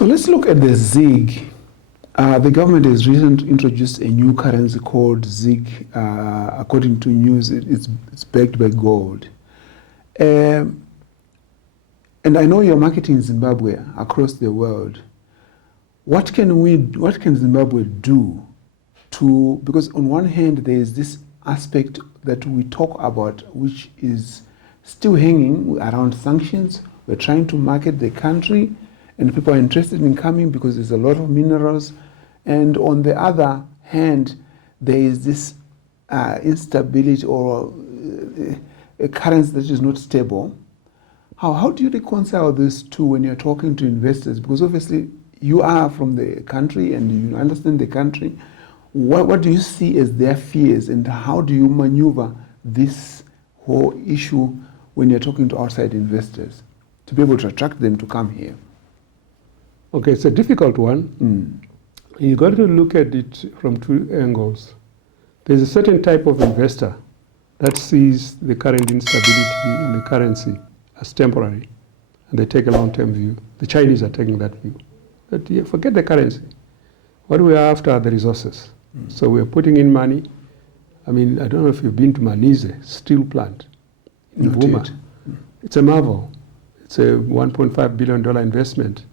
So let's look at the ZiG. The government has recently introduced a new currency called ZiG. According to news, it's backed by gold. And I know you're marketing Zimbabwe across the world. What can Zimbabwe do to, because on one hand there is this aspect that we talk about which is still hanging around sanctions. We're trying to market the country and people are interested in coming because there's a lot of minerals. And on the other hand, there is this instability or a currency that is not stable. How do you reconcile these two when you're talking to investors? Because obviously you are from the country and you understand the country. What do you see as their fears and how do you maneuver this whole issue when you're talking to outside investors to be able to attract them to come here? Okay, it's a difficult one. You've got to look at it from two angles. There's a certain type of investor that sees the current instability in the currency as temporary, and they take a long-term view. The Chinese are taking that view. But forget the currency. What we are after are the resources. So we are putting in money. I mean, I don't know if you've been to Manise steel plant in Buma. It's a marvel. It's a $1.5 billion investment.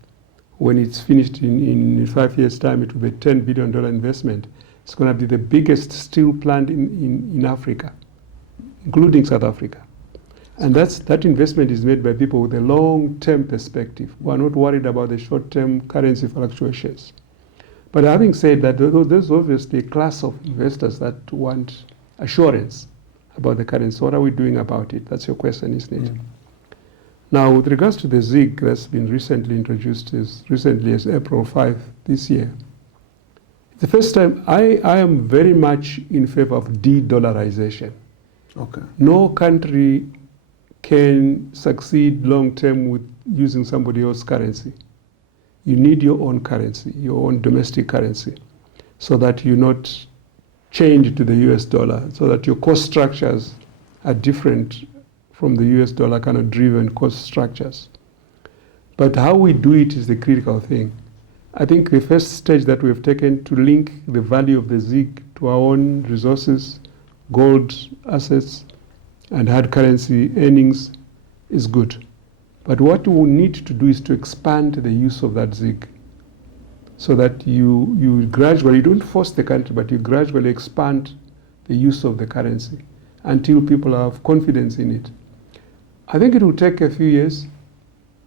When it's finished in 5 years' time, it will be a $10 billion investment. It's going to be the biggest steel plant in Africa, including South Africa. And that investment is made by people with a long-term perspective who are not worried about the short-term currency fluctuations. But having said that, there's obviously a class of investors that want assurance about the currency. What are we doing about it? That's your question, isn't it? Now, with regards to the ZiG that's been recently introduced as recently as April 5 this year, the first time I am very much in favor of de-dollarization. Okay. No country can succeed long-term with using somebody else's currency. You need your own currency, your own domestic currency, so that you're not chained to the US dollar, so that your cost structures are different from the US dollar kind of driven cost structures. But how we do it is the critical thing. I think the first stage that we have taken to link the value of the ZiG to our own resources, gold assets, and hard currency earnings is good. But what we need to do is to expand the use of that ZiG so that you gradually, you don't force the country, but you gradually expand the use of the currency until people have confidence in it. I think it will take a few years.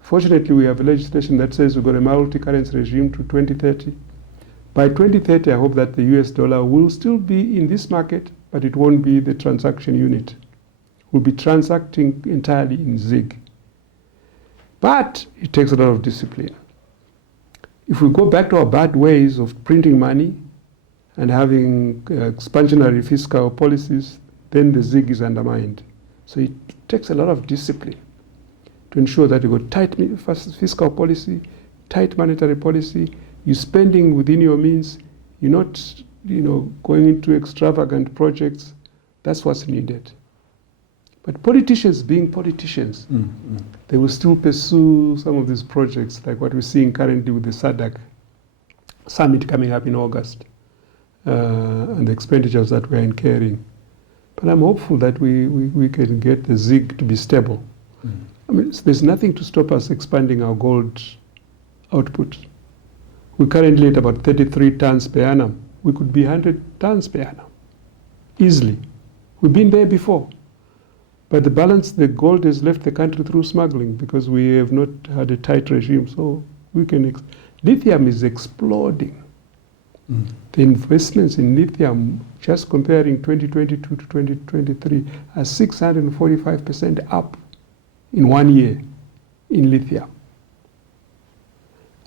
Fortunately, we have a legislation that says we've got a multi-currency regime to 2030. By 2030, I hope that the US dollar will still be in this market, but it won't be the transaction unit. We'll be transacting entirely in ZiG. But it takes a lot of discipline. If we go back to our bad ways of printing money and having expansionary fiscal policies, then the ZiG is undermined. So it takes a lot of discipline to ensure that you've got tight fiscal policy, tight monetary policy, you're spending within your means, you're not going into extravagant projects. That's what's needed. But politicians being politicians, they will still pursue some of these projects, like what we're seeing currently with the SADC summit coming up in August, and the expenditures that we're incurring. But I'm hopeful that we can get the ZiG to be stable. I mean, there's nothing to stop us expanding our gold output. We're currently at about 33 tons per annum. We could be 100 tons per annum, easily. We've been there before. But the balance, the gold has left the country through smuggling because we have not had a tight regime. So we can, lithium is exploding. The investments in lithium, just comparing 2022 to 2023, are 645% up in 1 year in lithium.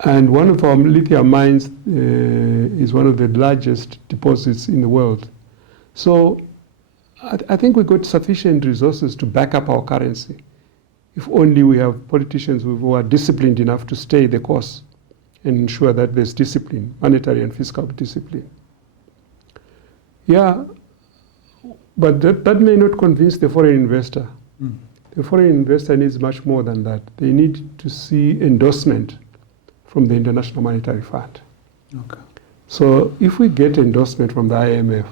And one of our lithium mines is one of the largest deposits in the world. So I think we've got sufficient resources to back up our currency, if only we have politicians who are disciplined enough to stay the course and ensure that there's discipline, monetary and fiscal discipline. Yeah, but that may not convince the foreign investor. The foreign investor needs much more than that. They need to see endorsement from the International Monetary Fund. Okay. So if we get endorsement from the IMF,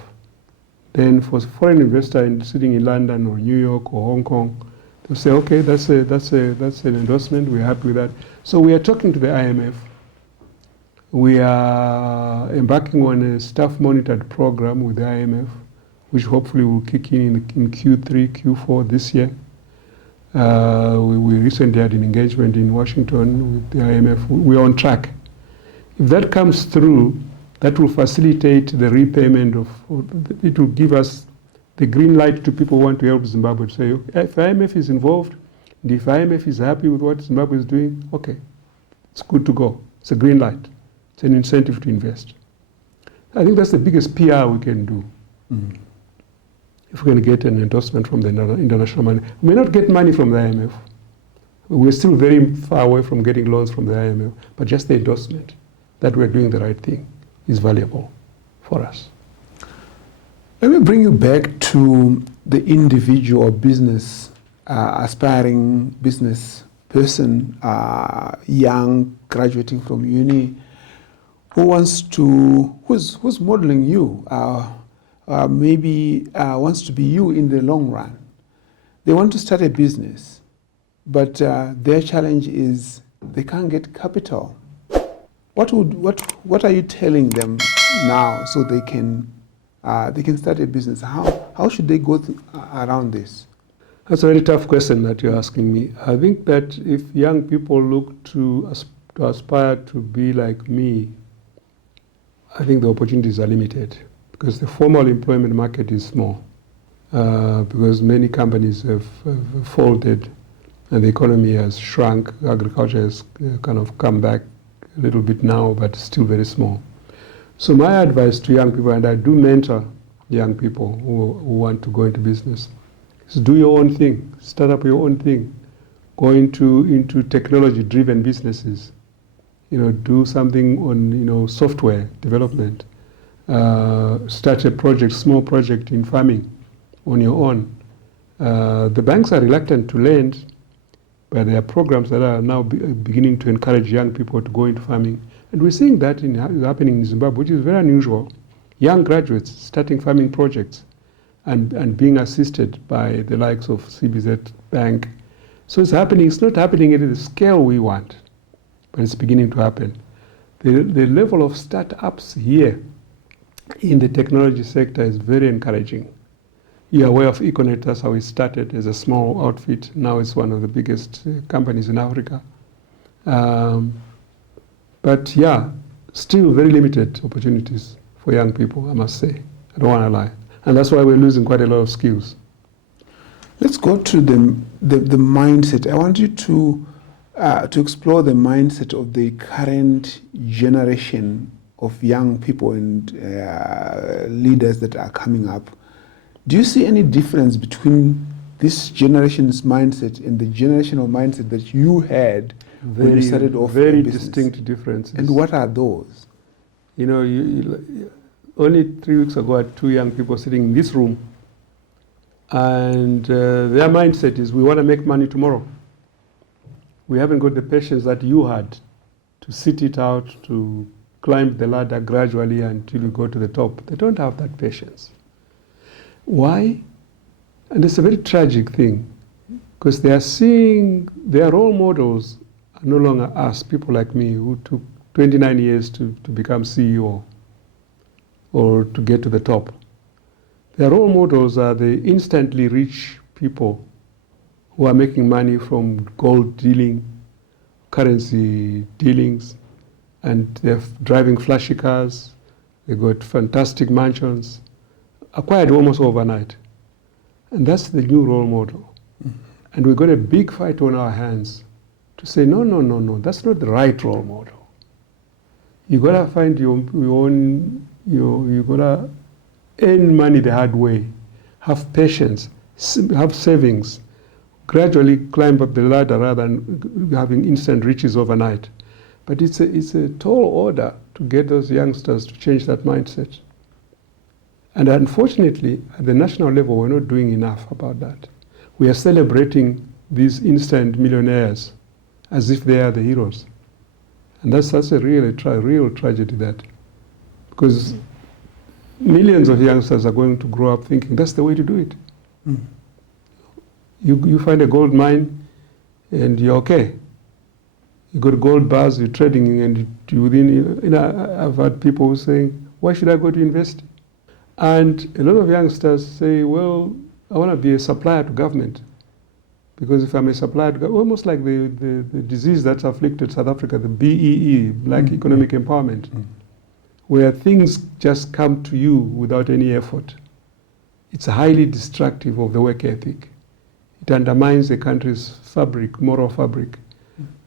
then for a foreign investor sitting in London or New York or Hong Kong, they'll say, okay, that's an endorsement, we're happy with that. So we are talking to the IMF. We are embarking on a staff-monitored program with the IMF, which hopefully will kick in Q3, Q4 this year. We recently had an engagement in Washington with the IMF. We're on track. If that comes through, that will facilitate the repayment it will give us the green light to people who want to help Zimbabwe to say, if IMF is involved, and if IMF is happy with what Zimbabwe is doing, okay, it's good to go. It's a green light. It's an incentive to invest. I think that's the biggest PR we can do. Mm. If we're going to get an endorsement from the international money. We may not get money from the IMF. We're still very far away from getting loans from the IMF, but just the endorsement that we're doing the right thing is valuable for us. Let me bring you back to the individual business, aspiring business person, young, graduating from uni, who's modeling you, maybe wants to be you in the long run. They want to start a business, but their challenge is they can't get capital. What are you telling them now so they can start a business? How should they go around this? That's a very tough question that you're asking me. I think that if young people look to aspire to be like me, I think the opportunities are limited because the formal employment market is small, because many companies have folded and the economy has shrunk. Agriculture has kind of come back a little bit now, but still very small. So my advice to young people, and I do mentor young people who want to go into business, is do your own thing, start up your own thing, go into technology-driven businesses, do something on software development, start a project, small project in farming on your own. The banks are reluctant to lend, but there are programs that are now beginning to encourage young people to go into farming. And we're seeing that happening in Zimbabwe, which is very unusual. Young graduates starting farming projects and being assisted by the likes of CBZ Bank. So it's happening. It's not happening at the scale we want, but it's beginning to happen. The level of startups here in the technology sector is very encouraging. You're aware of Econet, that's how it started as a small outfit. Now it's one of the biggest companies in Africa. But yeah, still very limited opportunities for young people, I must say. I don't want to lie. And that's why we're losing quite a lot of skills. Let's go to the mindset. I want you to explore the mindset of the current generation of young people and leaders that are coming up. Do you see any difference between this generation's mindset and the generational mindset that you had when you started off? Very distinct differences. And what are those? Only 3 weeks ago, I had 2 young people sitting in this room, and their mindset is, we want to make money tomorrow. We haven't got the patience that you had to sit it out, to climb the ladder gradually until you go to the top. They don't have that patience. Why? And it's a very tragic thing, because they are seeing their role models are no longer us, people like me, who took 29 years to become CEO or to get to the top. Their role models are the instantly rich people who are making money from gold dealing, currency dealings, and they're driving flashy cars, they got fantastic mansions, acquired almost overnight. And that's the new role model. Mm-hmm. And we've got a big fight on our hands to say, no, that's not the right role model. You gotta find your own, you gotta earn money the hard way, have patience, have savings, gradually climb up the ladder rather than having instant riches overnight. But it's a tall order to get those youngsters to change that mindset. And unfortunately, at the national level, we're not doing enough about that. We are celebrating these instant millionaires as if they are the heroes. And that's a real tragedy, that, because millions of youngsters are going to grow up thinking that's the way to do it. Mm. You find a gold mine and you're okay. You got gold bars, you're trading, and I've had people saying, why should I go to university? And a lot of youngsters say, well, I want to be a supplier to government. Because if I'm a supplier to government, almost like the disease that's afflicted South Africa, the BEE, Black Economic Empowerment, where things just come to you without any effort. It's highly destructive of the work ethic. It undermines a country's fabric, moral fabric.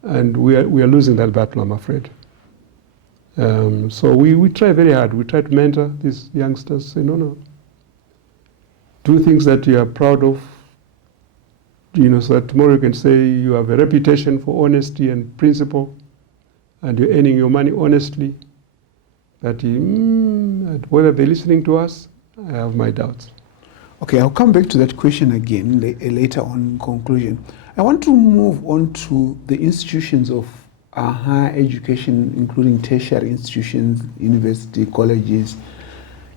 And we are losing that battle, I'm afraid. So we try very hard. We try to mentor these youngsters, say, no. Do things that you are proud of, so that tomorrow you can say you have a reputation for honesty and principle, and you're earning your money honestly. That whether they're listening to us, I have my doubts. Okay, I'll come back to that question again later on in conclusion. I want to move on to the institutions of higher education, including tertiary institutions, university, colleges.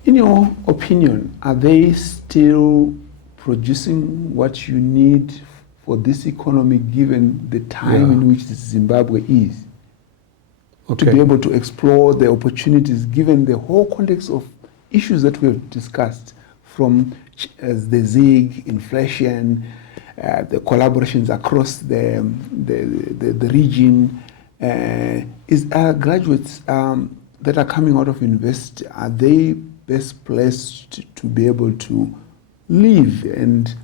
In your opinion, are they still producing what you need for this economy given the time in which Zimbabwe is? Okay. To be able to explore the opportunities given the whole context of issues that we have discussed, from the ZIG, inflation, the collaborations across the region. Are graduates that are coming out of university, are they best placed to be able to live and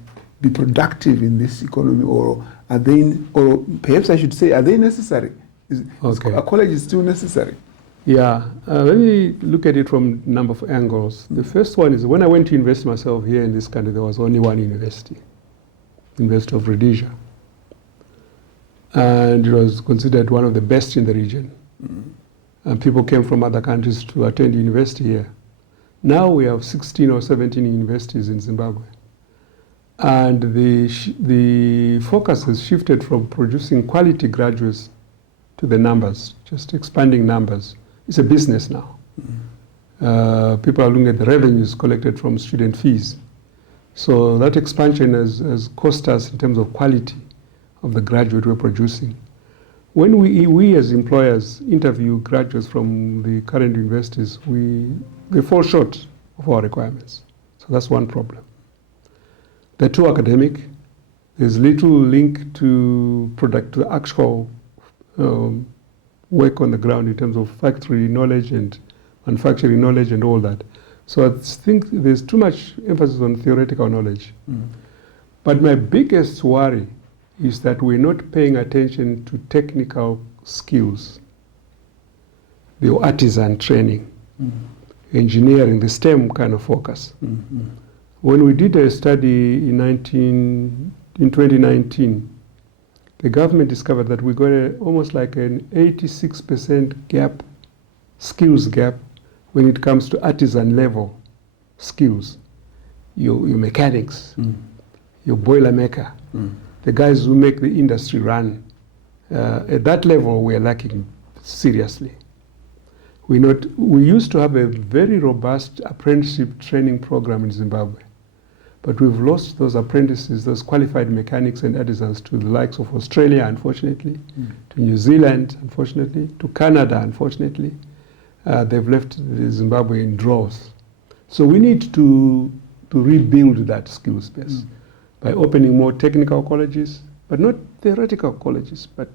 be productive in this economy, or are they, or perhaps I should say, are they necessary? A college is still necessary? Yeah, let me look at it from a number of angles. The first one is, when I went to university myself here in this country, there was only one university, University of Rhodesia. And it was considered one of the best in the region. And people came from other countries to attend university here. Now we have 16 or 17 universities in Zimbabwe. And the focus has shifted from producing quality graduates to the numbers, just expanding numbers. It's a business now. People are looking at the revenues collected from student fees. So that expansion has cost us in terms of quality of the graduate we're producing. When we as employers interview graduates from the current universities, they fall short of our requirements. So that's one problem. They're too academic. There's little link to the actual work on the ground in terms of factory knowledge and manufacturing knowledge and all that. So I think there's too much emphasis on theoretical knowledge. But my biggest worry is that we're not paying attention to technical skills, the artisan training, engineering, the STEM kind of focus. When we did a study in 2019, the government discovered that we got almost like an 86% gap, skills gap, when it comes to artisan level skills. Your mechanics, your boiler maker, the guys who make the industry run. At that level, we are lacking seriously. We used to have a very robust apprenticeship training program in Zimbabwe, but we've lost those apprentices, those qualified mechanics and artisans, to the likes of Australia, unfortunately, to New Zealand, unfortunately, to Canada, unfortunately. They've left Zimbabwe in droves. So we need to rebuild that skill space by opening more technical colleges, but not theoretical colleges, but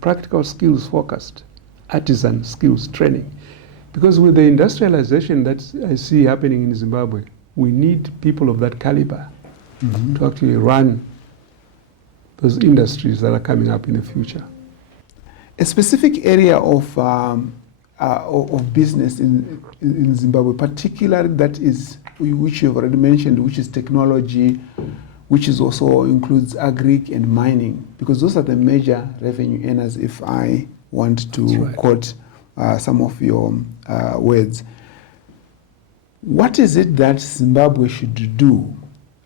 practical skills focused, artisan skills training. Because with the industrialization that I see happening in Zimbabwe, we need people of that caliber to actually run those industries that are coming up in the future. A specific area of business in Zimbabwe, particularly that is, which you've already mentioned, which is technology, which is also includes agri and mining, because those are the major revenue earners, if I want to quote some of your words. What is it that Zimbabwe should do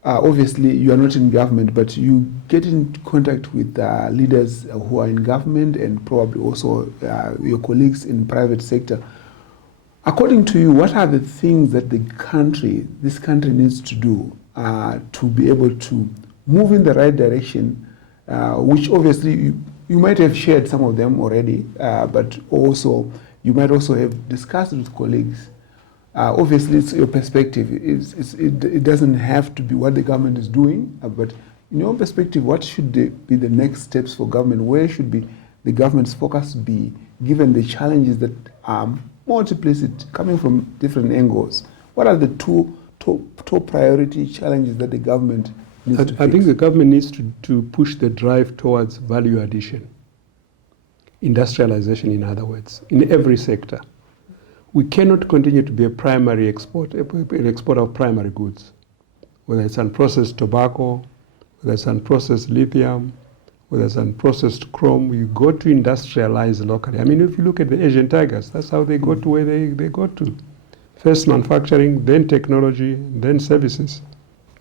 obviously you are not in government, but you get in contact with leaders who are in government and probably also your colleagues in private sector. According to you, what are the things that this country needs to do to be able to move in the right direction, which obviously you might have shared some of them already, but also you might also have discussed with colleagues. Obviously, it's your perspective. It doesn't have to be what the government is doing, but in your perspective, what should be the next steps for government? Where should be the government's focus be, given the challenges that are multiplicity, coming from different angles? What are the top priority challenges that the government needs to fix? I think the government needs to push the drive towards value addition, industrialization, in other words, in every sector. We cannot continue to be an exporter of primary goods, whether it's unprocessed tobacco, whether it's unprocessed lithium, whether it's unprocessed chrome. You got to industrialize locally. I mean, if you look at the Asian tigers, that's how they got to where they got to. First manufacturing, then technology, then services.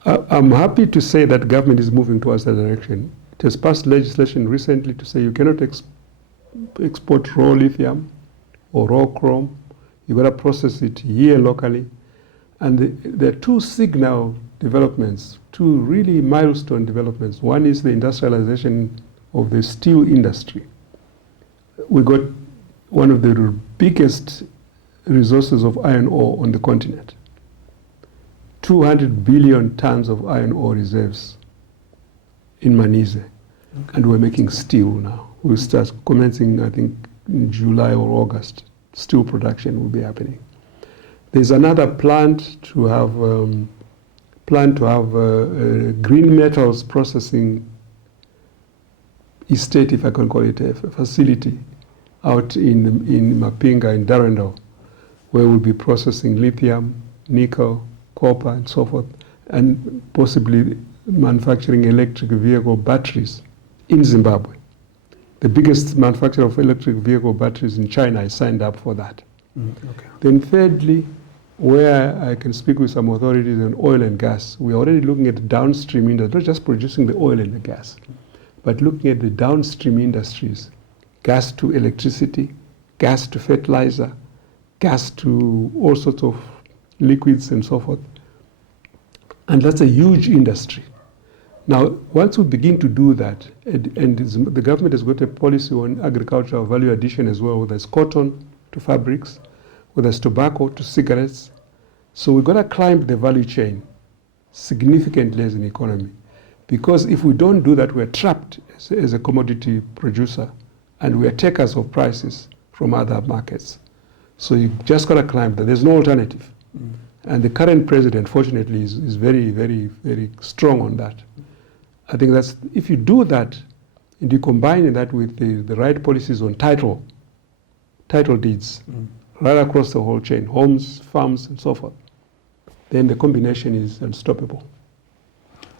I'm happy to say that government is moving towards that direction. It has passed legislation recently to say you cannot export raw lithium or raw chrome. You've got to process it here locally. And there are two signal developments, two really milestone developments. One is the industrialization of the steel industry. We got one of the biggest resources of iron ore on the continent. 200 billion tons of iron ore reserves in Manise. Okay. And we're making steel now. We'll start commencing, I think, in July or August. Steel production will be happening. There's another plant to have green metals processing estate, if I can call it a facility, out in Mapinga in Darendal, where we'll be processing lithium, nickel, copper, and so forth, and possibly manufacturing electric vehicle batteries in Zimbabwe. The biggest manufacturer of electric vehicle batteries in China is signed up for that. Okay. Then thirdly, where I can speak with some authorities on oil and gas, we're already looking at the downstream industry, not just producing the oil and the gas, but looking at the downstream industries, gas to electricity, gas to fertilizer, gas to all sorts of liquids and so forth. And that's a huge industry. Now, once we begin to do that, and the government has got a policy on agricultural value addition as well, whether it's cotton to fabrics, whether it's tobacco to cigarettes. So we've got to climb the value chain significantly as an economy. Because if we don't do that, we're trapped as a commodity producer, and we're takers of prices from other markets. So you just got to climb that. There's no alternative. And the current president, fortunately, is very, very, very strong on that. I think that's, if you do that, and you combine that with the right policies on title deeds, right across the whole chain, homes, farms, and so forth, then the combination is unstoppable.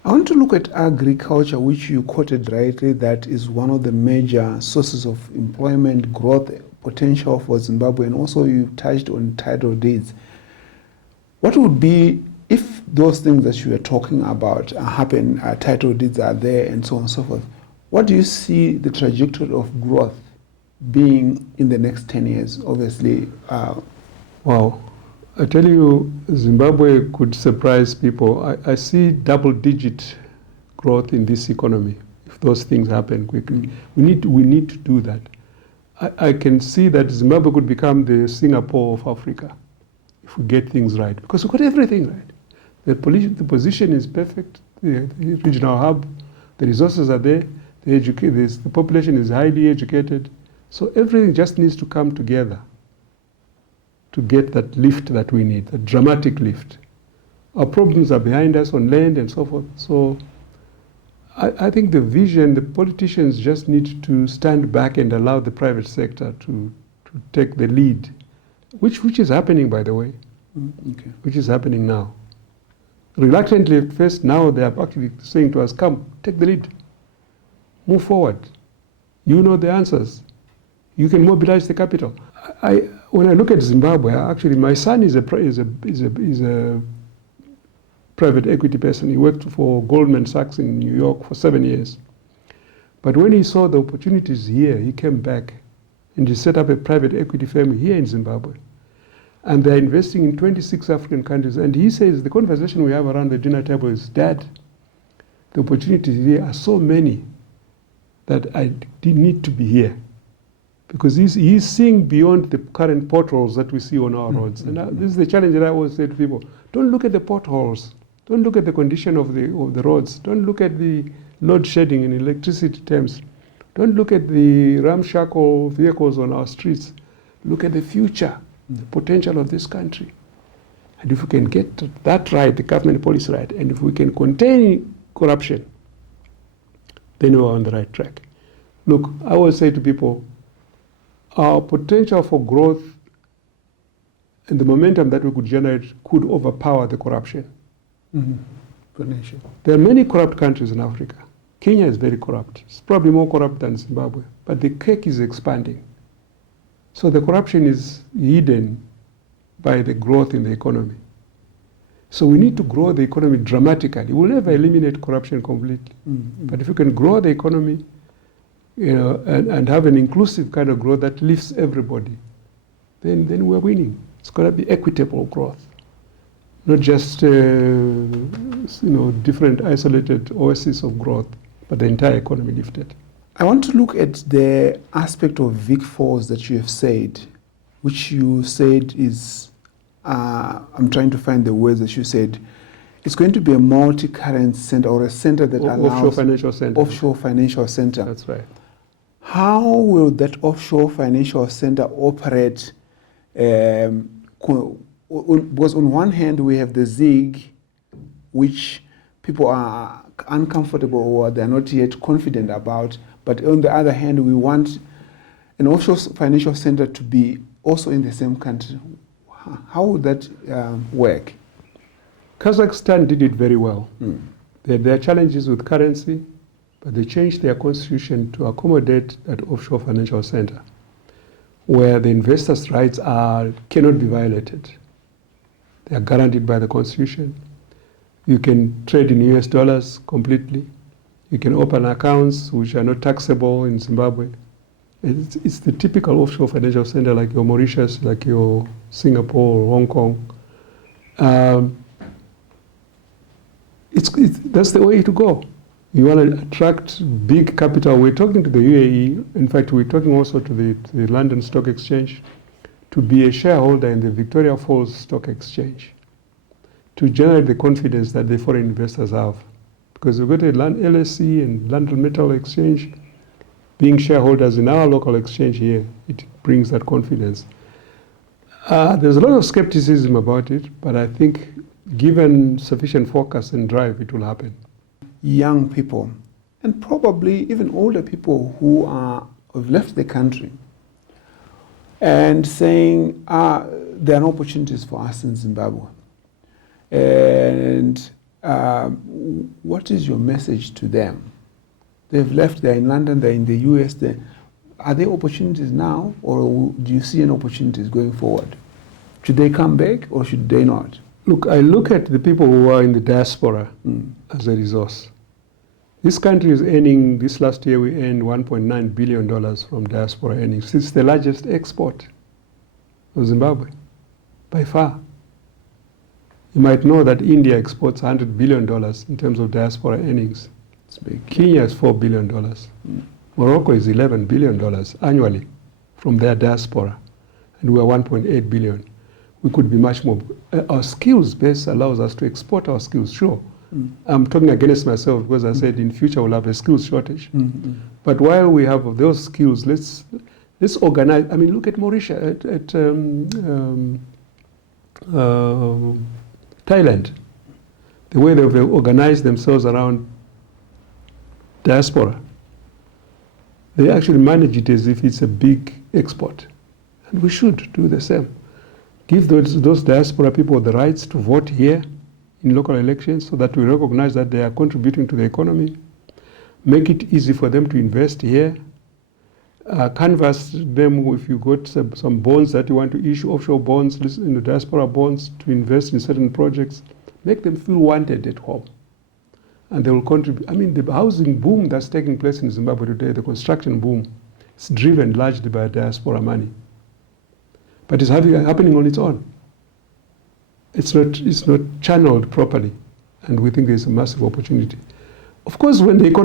I want to look at agriculture, which you quoted rightly, that is one of the major sources of employment, growth, potential for Zimbabwe, and also you touched on title deeds. What would be, if those things that you are talking about happen, title deeds are there, and so on and so forth, what do you see the trajectory of growth being in the next 10 years? Obviously. Wow. I tell you, Zimbabwe could surprise people. I see double-digit growth in this economy if those things happen quickly. We need to do that. I can see that Zimbabwe could become the Singapore of Africa if we get things right, because we've got everything right. The position is perfect, the regional hub, the resources are there, the population is highly educated, so everything just needs to come together to get that lift that we need, that dramatic lift. Our problems are behind us on land and so forth. So I think the vision, the politicians just need to stand back and allow the private sector to take the lead, which is happening, by the way, which is happening now. Reluctantly at first, now they are actually saying to us, come, take the lead, move forward. You know the answers. You can mobilize the capital. When I look at Zimbabwe, actually, my son is a private equity person. He worked for Goldman Sachs in New York for 7 years. But when he saw the opportunities here, he came back and he set up a private equity firm here in Zimbabwe. And they're investing in 26 African countries. And he says the conversation we have around the dinner table is, Dad, the opportunities here are so many that I did need to be here. Because he's seeing beyond the current potholes that we see on our roads. And this is the challenge that I always say to people. Don't look at the potholes. Don't look at the condition of the roads. Don't look at the load shedding in electricity terms. Don't look at the ramshackle vehicles on our streets. Look at the future, the potential of this country. And if we can get that right, the government policy right, and if we can contain corruption, then we're on the right track. Look, I always say to people, our potential for growth and the momentum that we could generate could overpower the corruption. Potential. There are many corrupt countries in Africa. Kenya is very corrupt. It's probably more corrupt than Zimbabwe, but the cake is expanding. So the corruption is hidden by the growth in the economy. So we need to grow the economy dramatically. We'll never eliminate corruption completely. But if we can grow the economy, and have an inclusive kind of growth that lifts everybody, then we're winning. It's got to be equitable growth, not just different isolated oases of growth, but the entire economy lifted. I want to look at the aspect of VIC4s that you have said, which you said is, I'm trying to find the words that you said, it's going to be a multi-currency center or a center that allows... Offshore financial center. Offshore financial center. That's right. How will that offshore financial center operate? Because on one hand, we have the ZIG, which people are uncomfortable or they're not yet confident about. But on the other hand, we want an offshore financial center to be also in the same country. How would that work? Kazakhstan did it very well. They had their challenges with currency, but they changed their constitution to accommodate that offshore financial center, where the investors' rights cannot be violated. They are guaranteed by the constitution. You can trade in US dollars completely. You can open accounts which are not taxable in Zimbabwe. It's the typical offshore financial center like your Mauritius, like your Singapore or Hong Kong. That's the way to go. You want to attract big capital. We're talking to the UAE. In fact, we're talking also to the London Stock Exchange to be a shareholder in the Victoria Falls Stock Exchange to generate the confidence that the foreign investors have. Because we've got a LSE and London Metal Exchange being shareholders in our local exchange here. It brings that confidence. There's a lot of skepticism about it, but I think given sufficient focus and drive, it will happen. Young people, and probably even older people who have left the country and saying, there are no opportunities for us in Zimbabwe. And what is your message to them? They've left, they're in London, they're in the US. Are there opportunities now, or do you see any opportunities going forward? Should they come back or should they not? Look, I look at the people who are in the diaspora as a resource. This country is earning, this last year we earned $1.9 billion from diaspora earnings. It's the largest export of Zimbabwe, by far. You might know that India exports $100 billion in terms of diaspora earnings. It's big. Kenya is $4 billion. Morocco is $11 billion annually from their diaspora, and we are $1.8 billion. We could be much more. Our skills base allows us to export our skills, sure. I'm talking against myself because I said in future we'll have a skills shortage. But while we have those skills, let's organize. I mean, look at Mauritius, at Thailand, the way they've organized themselves around diaspora. They actually manage it as if it's a big export. And we should do the same. Give those diaspora people the rights to vote here in local elections so that we recognize that they are contributing to the economy. Make it easy for them to invest here. Canvass them if you got some bonds that you want to issue, offshore bonds, diaspora bonds to invest in certain projects. Make them feel wanted at home. And they will contribute. I mean, the housing boom that's taking place in Zimbabwe today, the construction boom, is driven largely by diaspora money. But it's happening on its own. It's not channeled properly. And we think there's a massive opportunity. Of course, when the economy